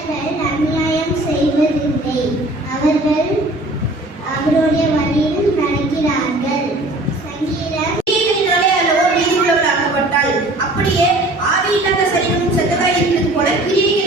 அவர்கள் அநியாயம் செய்வதில்லை. அவர்கள் அவருடைய வழியில் நடக்கிறார்கள். சங்கீதம் நீதியுள்ளவளாக்கப்பட்டாள். அப்படியே ஆவி இல்லாத சரீரம் செத்ததாய் இருந்தது போல கிரியை